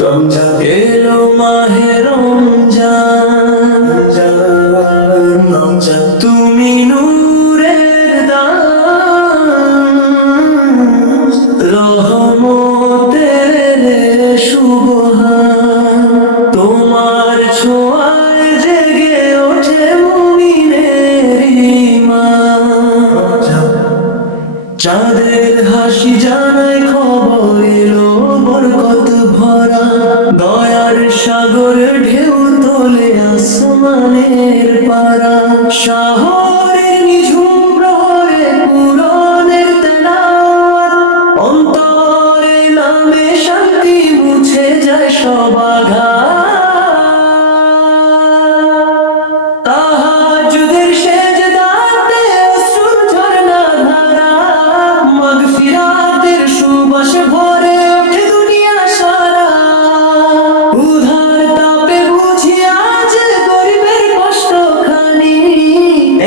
রমজান এলো মাহে রমজান তুমি নূরের দান রহমতের সুবহান তোমার ছোঁয়ায় জেগে ওঠে মুমিনের ঈমান চাঁদের হাসি জানায় খবর এলো বরকত ভরা দয়ার সাগর ঢেউ তোলে আসমানের পারা শহরের নিঝুম প্রহরে কুরআনের তেলাওয়াত অন্তরে নামে শান্তি মুছে যায় সব আঘাত তাহাজ্জুদের সেজদাতে অশ্রুর ঝরনা ধারা মাগফিরাতের সুবাস ভরে ওঠে দুনিয়া সারা উধার তাপে বুঝি আজ গরিবের কষ্টখানি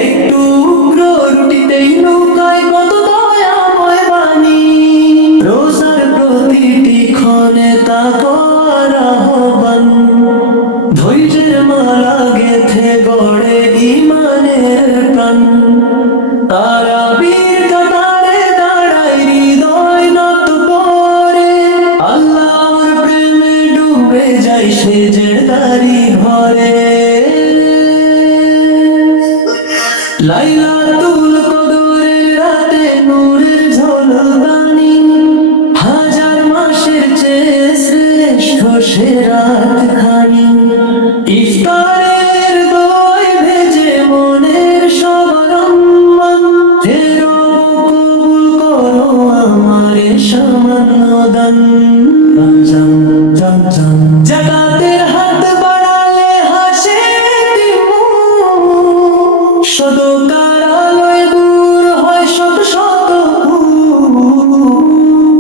একটু উগ্র রুটিতেই নৌকায় কত দয়াময় বাণী রোজার প্রতিটি ক্ষণে তা কর আহ্বান ধৈর্যের মালা গেথে গড়ে ঈমানের প্রাণ তারাবির কাতারে দাঁড়ায় হৃদয় নত করে আল্লাহর প্রেমে ডুবে যায় সেজদারি ঘরে লাইলাতুল কদরের রাতে নূরের ঝলকানি হাজার মাসের চেয়ে শ্রেষ্ঠ সে রাতখানি ইফতারের দই ভেজে মনের সবরম্মান ফেরো কবুল করো আমার সামান্য দান জাকাতের হাত বাড়ালে হাসে সদকার আলোয় দূর হয় শত শত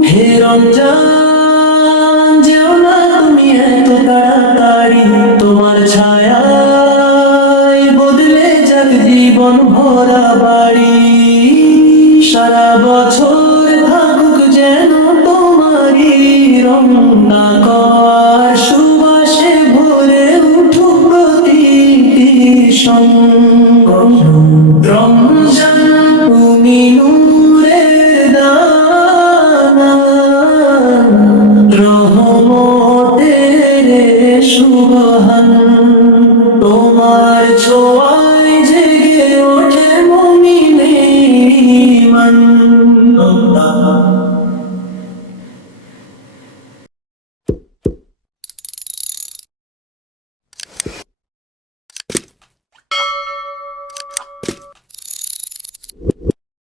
হে রমজান যেও না তুমি এত তাড়াতাড়ি তোমার ছায়ায় বদলে যাক জীবন ভরা বাড়ি সারা বছর থাকুক যেন তোমারই রমনা কর সুবাসে ভরে উঠুক প্রতিটি সঙ্গ রমজান তুমি নূরের দানা রহমতের সুবহান তোমার ছোঁয়া